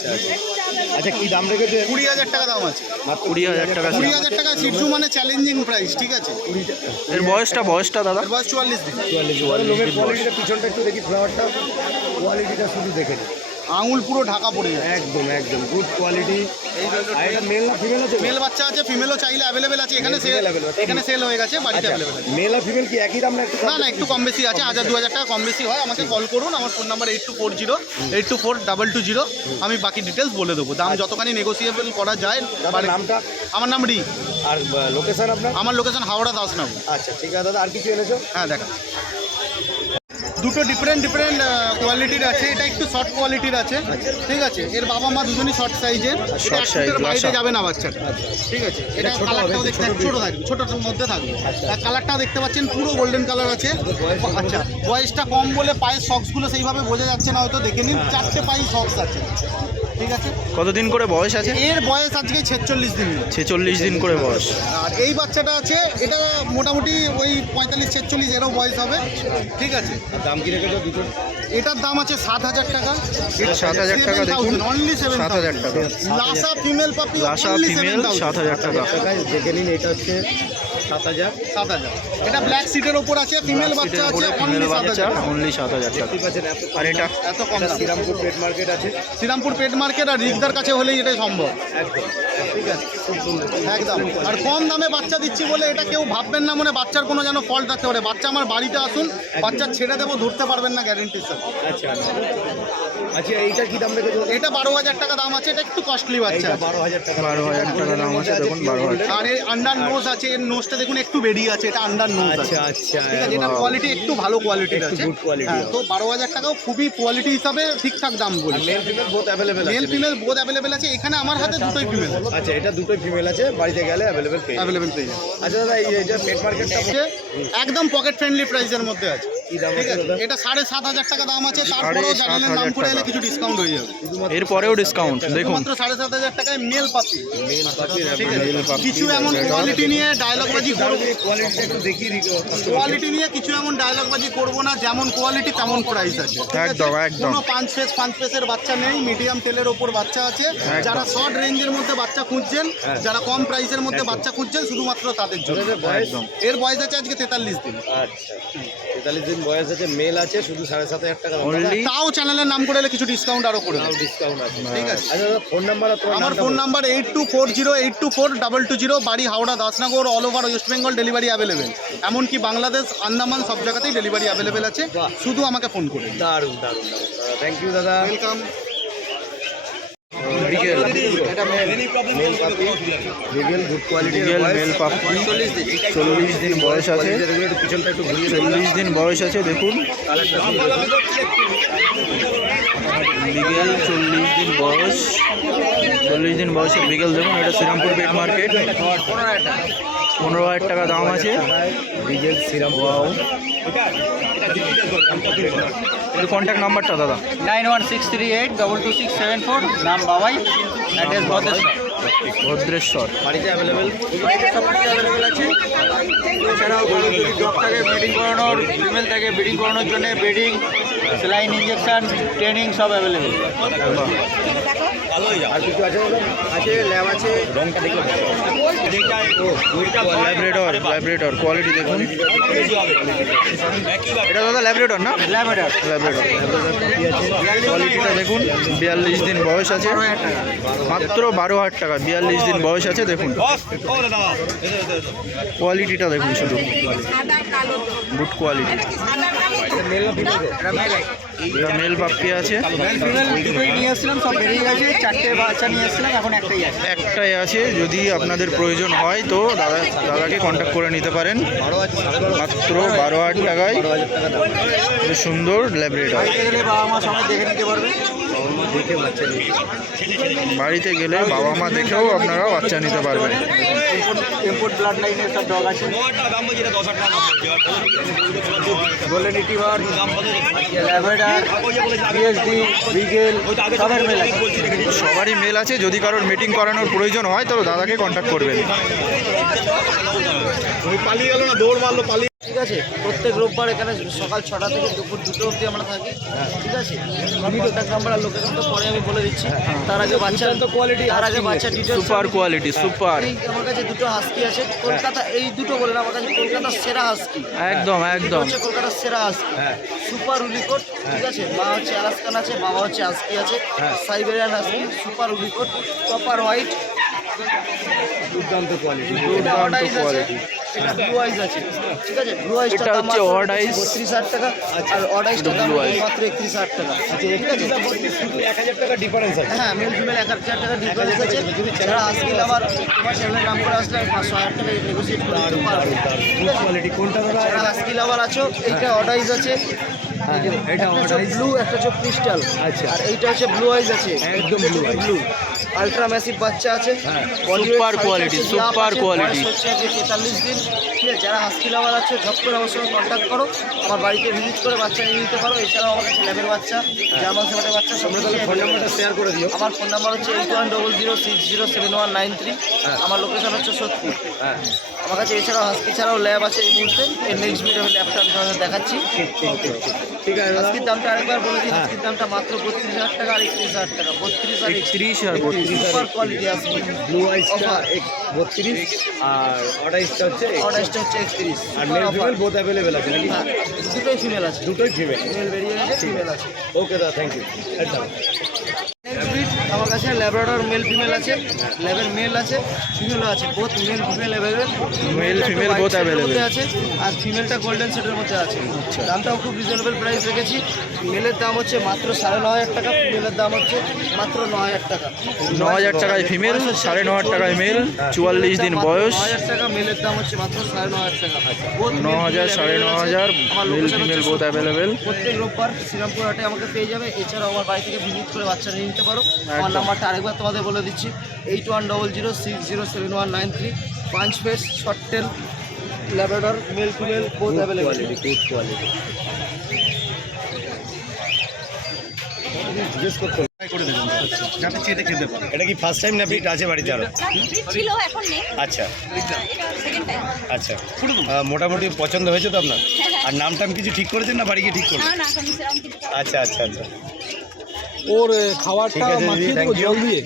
আচ্ছা আচ্ছা আচ্ছা, কি দাম রেখেছে? 20,000 টাকা দাম আছে। 20,000 টাকা। 20,000 টাকা শিটজু মানে চ্যালেঞ্জিং প্রাইস, ঠিক আছে। এর বয়সটা দাদা? এর বয়স 44 দিন। 44 লোমের কোয়ালিটিটা, পিছনটা একটু দেখি, ফ্লাওয়ারটা কোয়ালিটিটা শুধু দেখে নিন। আঙুল পুরো ঢাকা পড়ে যায়। একদম একদম গুড কোয়ালিটি। এটা মেল না ফিমেল আছে? মেল বাচ্চা আছে, ফিমেলও চাইলে অ্যাভেলেবেল আছে। এখানে সেল, এখানে সেল হয়ে গেছে, বাড়িতে অ্যাভেলেবেল আছে। মেল আর ফিমেল কি একই দাম না? একটু না না, একটু কম বেশি আছে, 1,000-2,000 টাকা কম বেশি হয়। আমাকে কল করুন, আমার ফোন নাম্বার 8240824220। আমি বাকি ডিটেলস বলে দেবো। দাম যতখানি নেগোসিয়েবল করা যায়। নামটা? আমার নাম রি। আর লোকেশন আপনার? আমার লোকেশন হাওড়া দাসনগর। আচ্ছা ঠিক আছে দাদা, আর কিছু এনেছো? হ্যাঁ দেখা, দুটো ডিফারেন্ট কোয়ালিটির আছে। এটা একটু শর্ট কোয়ালিটির আছে, ঠিক আছে। এর বাবা মা দুজনই শর্ট সাইজের, Short size, বাইরে লাসা। যাবে না বাচ্চাটা, ঠিক আছে। এটা কালারটাও দেখতে ছোট থাকবে, ছোটোর মধ্যে থাকবে। কালারটাও দেখতে পাচ্ছেন পুরো গোল্ডেন কালার আছে। আচ্ছা, বয়সটা কম বলে পায়ের সক্সগুলো সেইভাবে বোঝা যাচ্ছে না, হয়তো দেখে নিন। 4টে পায়ে সক্স আছে, ঠিক আছে। কতদিন করে বয়স আছে? এর বয়স আজকে 46 দিন। 46 দিন করে বয়স। আর এই বাচ্চাটা আছে, এটা মোটামুটি ওই 45-46 এরও বয়স হবে, ঠিক আছে। আর দাম কি রেখেছো দুটো? এটার দাম আছে 7,000 টাকা। 7,000 টাকা দেখুন, অনলি 7,000 টাকা। লাসা ফিমেল পাপি, লাসা ফিমেল 7,000 টাকা। দেখে নিন, এটা হচ্ছে 7,000। 7,000। এটা ব্ল্যাক সিটের ওপর আছে, ফিমেল বাচ্চা আছে, ফিমেল অনলি বাচ্চা 7,000। অনলি 7,000 টাকা। ঠিক আছে। আর এটা এত কম দাম। শ্রীরামপুর পেট মার্কেট আছে। শ্রীরামপুর পেট মার্কেট আর রিগদার কাছে হলেই এটাই সম্ভব, একদম ঠিক আছে। একদম। আর কম দামে বাচ্চা দিচ্ছি বলে এটা কেউ ভাববেন না মনে বাচ্চার কোনো যেন ফল্ট থাকতে পারে। বাচ্চা আমার বাড়িতে আসুন, বাচ্চা ছেড়ে দেবো, ধরতে পারবেন না, গ্যারেন্টির সাথে। আচ্ছা আচ্ছা আচ্ছা, এইটার কি দাম রেখেছো? এটা 12,000 টাকা দাম আছে। এটা একটু কস্টলি বাচ্চা এইটা আছে। 12,000 টাকা। 12,000 টাকা দাম আছে, দেখুন 12,000। আর এর আন্ডার নোজ আছে, এর নোজটা দেখুন একটু বেরিয়ে আছে, এটা আন্ডার নোজ আছে, আচ্ছা আচ্ছা, ঠিক আছে। এটা কোয়ালিটি একটু ভালো কোয়ালিটির একটু আছে, good quality হ্যাঁ। আছে। তো 12,000 টাকাও খুবই কোয়ালিটি হিসাবে ঠিকঠাক দাম বলি। মেল ফিমেল বোথ অ্যাভেলেবেল আছে? মেল ফিমেল বোধ অ্যাভেলেবেল আছে। এখানে আমার হাতে দুটোই ফিমেল আচ্ছা, এটা দুটোই ফিমেল আছে, বাড়িতে গেলে অ্যাভেলেবেল পেয়ে যাবেন। অ্যাভেলেবেল পেয়ে যাবে। আচ্ছা দাদা, এই যে পেট মার্কেটটা আছে, একদম পকেট ফ্রেন্ডলি প্রাইসের মধ্যে আছে, কি দাম ঠিক আছে আছে। দাদা? এটা 7,500 টাকা দাম আছে। তারপরেও জানালেন দাম করে এলে কিছু ডিসকাউন্ট হয়ে যাবে। এরপরেও ডিসকাউন্ট দেখুন। মাত্র 7,500 টাকায় মেল পাপি, মেল পাখির ঠিক Male আছে। puppy কিছু এমন কোয়ালিটি নিয়ে ডায়লগবাজি করবো, কোয়ালিটিটা একটু দেখিয়ে দিই। কোয়ালিটি নিয়ে কিছু এমন ডায়লগবাজি করবো না। যেমন কোয়ালিটি তেমন প্রাইস আছে, ঠিক আছে? একদম, একদম। কোনো পাঁচ ফেসের বাচ্চা নেই, মিডিয়াম তেলের ওপর বাচ্চা আছে। যারা শর্ট রেঞ্জের মধ্যে বাচ্চা খুঁজছেন, যারা কম প্রাইসের মধ্যে বাচ্চা খুঁজছেন, শুধুমাত্র তাদের জন্য। একদম। এর বয়স আছে আজকে 43 দিন। আচ্ছা, 43 দিন বয়স আছে, মেল আছে, শুধু 7,500 টাকা দাম। Only তাও চ্যানেলের নাম করে এলে কিছু ডিসকাউন্ট আরো করে দেবো। ডিসকাউন্ট আছে, ঠিক আছে। আচ্ছা দাদা, ফোন নাম্বার আর তোমার আমার নামটা ফোন বলুন। নাম্বার 8240824220, বাড়ি Howrah Dasnagar, all over West Bengal delivery available. এমনকি বাংলাদেশ, আন্দামান সব জায়গাতেই ডেলিভারি অ্যাভেলেবেল আছে। শুধু আমাকে ফোন করে দারুণ দারুণ দারুণ, থ্যাংক ইউ দাদা। ওয়েলকাম। বিগেল এটা male puppy, beagle good quality. Beagle male puppy, 40 দিন বয়স আছে। পিছনটা একটু ঘুরিয়ে 40 দিন বয়স আছে, দেখুন। কালারটা বিগেল 40 দিন বয়স, 40 দিন বয়সের বিগেল দেখুন। এটা শ্রীরামপুর পেট মার্কেট, 15,000 টাকা দাম আছে। বিগেল শ্রীরামপুর। এর কন্ট্যাক্ট নাম্বারটা দাদা? 9163822674, নাম বাবাই, অ্যাড্রেস ভদ্রেশ্বর। বাড়িতে অ্যাভেলেবেল। সব কিছু অ্যাভেলেবেল আছে। এছাড়াও যদি জব থাকে ব্রিডিং করানোর, ফিমেল থাকে ব্রিডিং করানোর জন্য ব্রিডিং, স্যালাইন, ইঞ্জেকশন, ট্রেনিং সব অ্যাভেলেবেল। আর কিছু আছে দাদা? আছে, ল্যাব আছে। রংটা দেখলে ল্যাব্রেডর কোয়ালিটি দেখুন। এটা দাদা ল্যাব্রেডর না? ল্যাভেন্ডার ল্যাব্রেডর কোয়ালিটিটা দেখুন। 42 দিন বয়স আছে, মাত্র 12,000 টাকা। 42 দিন বয়স আছে, দেখুন কোয়ালিটিটা দেখুন, শুধু গুড কোয়ালিটি। এটা মেল পাপ্পি আছে, ফিমেল দুটোই নিয়ে এসেছিলাম, সব বেরিয়ে গেছে। 4টে বাচ্চা নিয়ে এসেছিলাম, এখন একটাই আছে। একটাই আছে। যদি আপনাদের প্রয়োজন হয় তো দাদাকে কন্ট্যাক্ট করে নিতে পারেন। মাত্র 12,000 টাকায় খুব সুন্দর ল্যাব্রেডর। বাড়িতে গেলে বাবা মা সবাই দেখে নিতে পারবে। দেখে বাচ্চা নিয়ে বাড়িতে গেলে বাবা মা দেখেও আপনারা বাচ্চা নিতে পারবেন। ইম্পোর্ট ব্লাড লাইনের সব ডগ আছে। গোল্ডেন রিট্রিভার, ল্যাভেন্ডার, বিএসডি, বিগেল, সবের মেল আছে। সবারই মেল আছে। যদি কারোর মিটিং করানোর প্রয়োজন হয় তো দাদাকে কন্ট্যাক্ট করবেন। পালিয়ে গেল না, দৌড় মারলো, পালিয়ে ঠিক আছে, প্রত্যেক রোববার এখানে সকাল 6টা থেকে দুপুর 2টো অবধি আমরা থাকি। ঠিক আছে, আমার কন্ট্যাক্ট নাম্বার আর লোকেশন তো পরে আমি বলে দিচ্ছি। তার আগে বাচ্চা কোয়ালিটি, তার আগে বাচ্চা ডিটেলস, সুপার কোয়ালিটি, সুপার। আমার কাছে দুটো হাস্কি আছে কলকাতা, এই দুটো বলে না, আমার কাছে কলকাতার সেরা হাস্কি, একদম একদম হচ্ছে কলকাতার সেরা হাস্কি, সুপার উলিকোট। ঠিক আছে, মা হচ্ছে আলাস্কান আছে, বাবা হচ্ছে হাস্কি আছে, Siberian husky, super woolly coat, copper white, দুর্দান্ত কোয়ালিটি। এটা অড আইস আছে, এটা ব্লু আইস আছে। ঠিক আছে, ব্লু আইসটা এটা দাম হচ্ছে মাত্র odd eyes। 32,000 টাকা, আর অড আইসটার দাম Blue eyes। মাত্র 31,000 টাকা। ঠিক আছে, 1000 টাকা ডিফারেন্স আছে। হ্যাঁ, মেল ফিমেল 1,000 টাকা ডিফারেন্স আছে। যারা আজকে আমার তোমার চ্যানেলের নাম করে আসলে আমি 500,000 টাকা নেগোসিয়েট করে দিতে পারবো। Good quality. কোনটা দাদা? যারা আজকে আমার আছো, এইটা অড আইস আছে, এটা odd eyes। ব্লু, একটা হচ্ছে ক্রিস্টাল, আচ্ছা। আর এইটা হচ্ছে ব্লু আইস আছে, একদম blue eyes। Blue. Ultra massive বাচ্চা আছে, সুপার কোয়ালিটি, সুপার কোয়ালিটি। হচ্ছে 43 দিন। ঠিক আছে, যারা হাস্কি লাভার আছে ঝপ করে আমার সঙ্গে কন্ট্যাক্ট করো, আমার বাড়িতে ভিজিট করে বাচ্চা নিয়ে নিতে পারো। এছাড়াও আমার কাছে ল্যাবের বাচ্চা, জার্মান শেফার্ডের বাচ্চা সব তাহলে ফোন নাম্বারটা শেয়ার করে দিও। আমার ফোন নাম্বার হচ্ছে 8100607193। আমার লোকেশন হচ্ছে সোদপুর। আমার কাছে এছাড়াও হাস্কি ছাড়াও ল্যাব আছে এই মুহূর্তে। এর নেক্সট ভিডিও আমি ল্যাবটা আমি তোমাদের দেখাচ্ছি। ঠিক আছে দাদা। হাস্কির দামটা আরেকবার বলে দিই, হাস্কির দামটা মাত্র 32,000 টাকা আর 31,000 টাকা। 32 আর 30 আর 32। Super quality husky. ব্লু আইসটা Offer। 32 আর অড আইসটা হচ্ছে অর্ডারটা হচ্ছে 31। আর মেল ফিমেল বোথ অ্যাভেলেবেল আছে নাকি? হ্যাঁ, দুটোই ফিমেল আছে, দুটোই ফিমেল। মেল বেরিয়ে গেছে, ফিমেল আছে। ওকে দাদা, থ্যাংক ইউ। একদম। নেক্সট ব্রিড আমার কাছে ল্যাব্রাডর মেল ফিমেল আছে, ল্যাবের মেল আছে, ফিমেলও আছে, both male female available. Male, female both available। আছে, আর ফিমেলটা গোল্ডেন সেটের মধ্যে আছে। দামটাও খুব রিজনেবল প্রাইস রেখেছি। মেলের দাম হচ্ছে মাত্র 9,500 টাকা, ফিমেলের দাম হচ্ছে মাত্র 9,000 টাকা। 9,000 টাকায় ফিমেল, 9,500 টাকায় মেল, 44 দিন বয়স। 9,000 টাকা, মেলের দাম হচ্ছে মাত্র 9,500 টাকা। Both male, 9,000, female available 9,500, আছে। আমার মেল location ফিমেল হচ্ছে বোথ অ্যাভেলেবেল। প্রত্যেক রোববার শ্রীরামপুর হাটে আমাকে পেয়ে যাবে। এছাড়াও আমার বাড়ি থেকে ভিজিট করে বাচ্চা নিয়ে নিতে পারো। আমার নাম্বারটা আরেকবার তোমাদের বলে দিচ্ছি, 8100607193। পাঁচ phase short tail Labrador mail female both available. Good quality. জিজ্ঞেস করতে করে দেবেন যাতে চেটে খেতে পারে। এটা কি ফার্স্ট টাইম না ব্রিড আছে বাড়িতে আরো? ছিল এখন নেই, আচ্ছা এটা সেকেন্ড টাইম। আচ্ছা। মোটামুটি পছন্দ হয়েছে তো আপনার? আর নাম টাম কিছু ঠিক করেছেন না বাড়ি গিয়ে ঠিক করবেন? না না এখন সেরকম কিছু আচ্ছা আচ্ছা আচ্ছা। ওর ঠিক খাবারটা আছে দিদি, মাখিয়ে thank দেবো you। জল দিয়ে।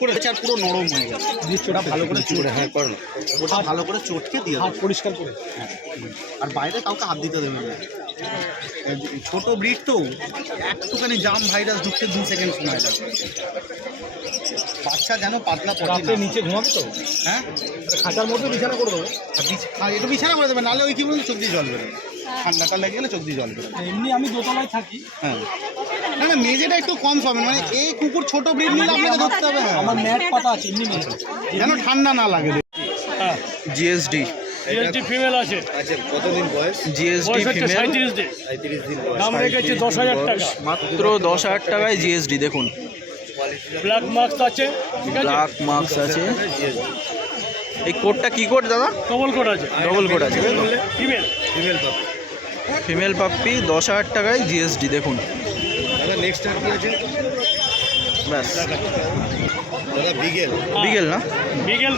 করেছে আর পুরো নরম হয়ে গেছে। ওটা ভালো করে চটকে, হ্যাঁ করুন। ওটা ভালো করে চটকে দিয়ে হাত দেবে। পরিষ্কার করে। আর বাইরে কাউকে হাত দিতে দেবে না। ছোট ব্রিড তো একটুখানি জাম ভাইরাস ঢুকতে 2 সেকেন্ড সময় লাগে। বাচ্চা যেন পাতলা পড়ে রাতে না। নিচে ঘুমাবে তো, হ্যাঁ, খাঁচার মধ্যে বিছানা করে দেবো। আর একটু বিছানা করে দেবে, নাহলে ওই কি বলুন চোখ দিয়ে জল বেরোবে। ঠান্ডাটা লেগে গেলে চোখ দিয়ে জল বেরোবে। এমনি আমি দোতলায় থাকি, হ্যাঁ, না না মেজেটা একটু কম পাবেন, মানে এই কুকুর ছোট ব্রিড নিলে আপনাকে ধরতে হবে। হ্যাঁ, আমার ম্যাট পাতা আছে, এমনি নেই। যেন ঠান্ডা না লাগে। জিএসডি, এটা ফিমেল আছে, আচ্ছা, কতদিন বয়স? জিএসডি ফিমেল, 37 দিন, 35 দিন বয়স। দাম রেখেছি 10,000 টাকা। মাত্র 10,000 টাকায় জিএসডি। দেখুন ব্ল্যাক মাস্ক আছে, ঠিক আছে, ব্ল্যাক মার্কস আছে। এই কোডটা কি কোড দাদা? ডবল কোড আছে, ডবল কোড আছে। ফিমেল। ফিমেল পাপি। ফিমেল পাপ্পি 10,000 টাকায় জিএসডি। দেখুন দাদা নেক্সট আর কি আছে? ব্যাস, দাদা বিগেল। বিগেল না, বিগেল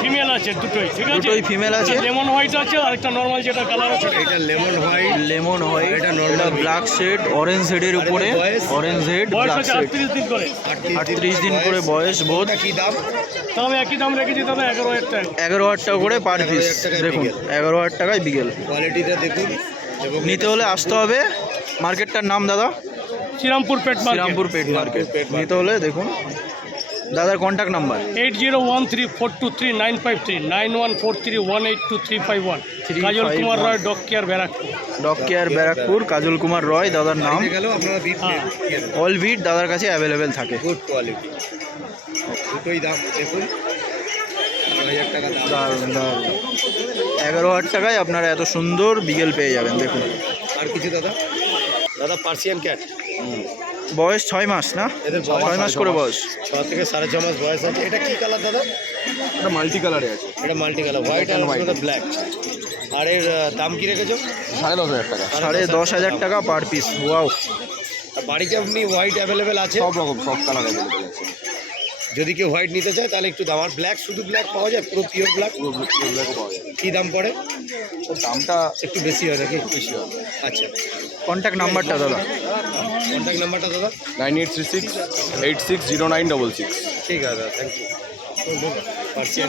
ফিমেল আছে দুটোই, ঠিক আছে, দুটোই ফিমেল আছে। লেমন হোয়াইট আছে আর একটা নর্মাল যেটা কালার আছে। এটা লেমন হোয়াইট। লেমন হোয়াইট, এটা এটা normal ব্ল্যাক শেড, অরেঞ্জ শেডের উপরে, বয়স? অরেঞ্জ হেড, বয়স ব্ল্যাক হচ্ছে শেড। 38 দিন করে। 38 দিন করে বয়স বোধ। কি দাম? দাম একই দাম রেখেছি, তবে 11,000 টাকা। 11,000 টাকা করে পার পিস। 11,000 টাকায় দেখুন বিগেল। 11,000 টাকায় বিগেল। কোয়ালিটিটা দেখুন। এবং নিতে হলে আসতে হবে। মার্কেটটার নাম দাদা? Shrirampur pet market. Serampore pet market. নিতে হলে দেখুন দাদার contact number 8013423953 9143182351। Kajal Kumar Roy, dog care, Barrackpore. Dog care Barrackpore, Kajal Kumar Roy দাদার নাম। বাড়িতে গেলেও আপনারা বিট হ্যাঁ। অল ভিট দাদার কাছে অ্যাভেলেবেল থাকে। Good quality. দুটোই দাম দেখুন, 9,000 টাকা দাম। দারুণ দারুণ। 11,000 টাকায় আপনারা এত সুন্দর বিগেল পেয়ে যাবেন। দেখুন আর কিছু দাদা? দাদা পার্সিয়ান ক্যাট। বয়স 6 মাস না, এদের বয়স 6 মাস করে বয়স। 6 থেকে 6.5 মাস বয়স আছে। এটা কি কালার দাদা? এটা মাল্টি কালারে আছে। এটা মাল্টি কালার, হোয়াইট আর ব্ল্যাক। আর এর দাম কি রেখেছো? 10,500 টাকা। 10,500 টাকা পার পিস। ওয়াও। আর বাড়িতে আপনি হোয়াইট অ্যাভেলেবেল আছে? সব রকম, সব কালার অ্যাভেলেবেল আছে। যদি কেউ হোয়াইট নিতে চায় তাহলে একটু দাম। আর ব্ল্যাক, শুধু ব্ল্যাক পাওয়া যায়, পুরো পিওর ব্ল্যাক? কী দাম পড়ে? দামটা একটু বেশি হয় নাকি? বেশি হয়। আচ্ছা, কন্ট্যাক্ট নাম্বারটা দাদা? কন্ট্যাক্ট নাম্বারটা দাদা? 9836 860966। ঠিক আছে দাদা, থ্যাংক ইউ। পার্সিয়ান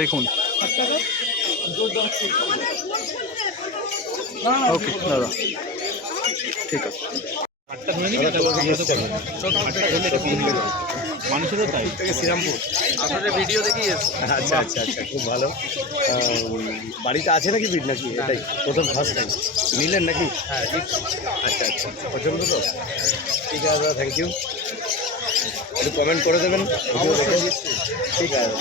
দেখুন। ওকে দাদা, ঠিক আছে। মানুষেরও তাই থেকে শ্রীরামপুর আসলে ভিডিও দেখেই এসেছি। আচ্ছা আচ্ছা আচ্ছা, খুব ভালো। বাড়িতে আছে নাকি বিট নাকি এটাই প্রথম ফার্স্ট টাইম নিলেন নাকি? হ্যাঁ, আচ্ছা আচ্ছা, পছন্দ তো? ঠিক আছে দাদা, থ্যাংক ইউ। একটু কমেন্ট করে দেবেন। ঠিক আছে।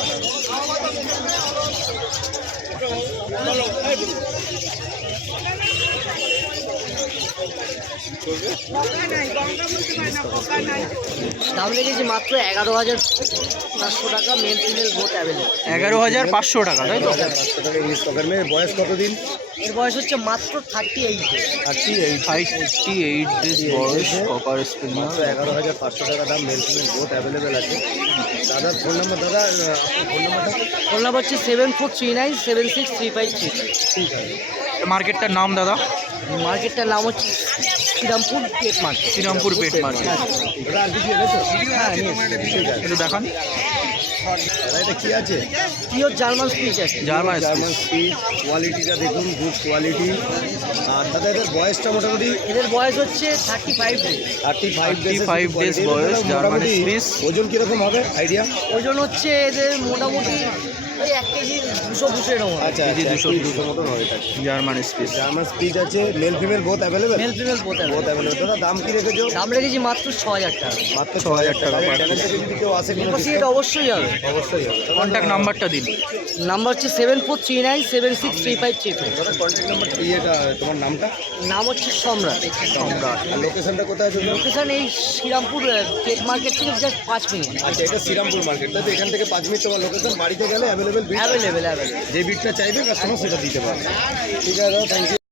দাম লেগেছে মাত্র 11,500 টাকা, মেল ফিমেল বোথ অ্যাভেলেবল। 11,500 টাকা, তাই তো? 500 টাকা ইংলিশ টকার। মেয়ের বয়স কতদিন? এর বয়স হচ্ছে মাত্র 38। 58 ডেজ বয়স, কপার স্পিনার। 11,500 টাকা দাম, মেল ফিমেল বোথ অ্যাভেলেবেল আছে। দাদার ফোন নাম্বার? দাদা আপনার ফোন নাম্বারটা? ফোন নাম্বার হচ্ছে 7439763535। ঠিক আছে। মার্কেটটার নাম দাদা? মার্কেটটার নাম হচ্ছে Srirampur pet market. Serampore pet market. দাদা আর কিছু এনেছো? হ্যাঁ, নিয়েছি। ঠিক আছে। একটু দেখান। দাদা এটা কী আছে? পিওর জার্মান স্পিচ আছে। German German speech. কোয়ালিটিটা দেখুন, গুড কোয়ালিটি। আর দাদা এদের বয়সটা মোটামুটি? এদের বয়স হচ্ছে 35 ডেজ। 35 days বয়স, জার্মান স্পিচ। ওজন কীরকম হবে আইডিয়া? ওজন হচ্ছে এদের মোটামুটি ওই 1 কেজি 200 এরকম হবে। আচ্ছা, কেজি 200 200 মতন হবে এটা। German speech. জার্মান স্পিচ আছে, mail female both available? Mail female both both available. দাদা দাম কি রেখেছো? দাম রেখেছি মাত্র 6,000 টাকা। মাত্র 6,000 টাকা। চ্যানেল থেকে যদি কেউ আসে কোনো নেগোসিয়েট অবশ্যই হবে। অবশ্যই হবে। কন্ট্যাক্ট নাম্বারটা দিন। নাম্বার হচ্ছে 7439763535। দাদা কন্ট্যাক্ট নাম্বার ইয়েটা, তোমার নামটা? নাম হচ্ছে সম্রাট। সম্রাট। আর লোকেশনটা কোথায় আছে? লোকেশন এই শ্রীরামপুর পেট মার্কেট থেকে জাস্ট 5 মিনিট। আচ্ছা, এটা শ্রীরামপুর মার্কেট, তাই তো? এখান থেকে 5 মিনিট তোমার লোকেশন। বাড়িতে গেলে অ্যাভেলেবেল অ্যাভেলেবেল। যে বিটটা চাইবে কাস্টমার সেটা দিতে পারবে। ঠিক আছে দাদা, থ্যাংক ইউ।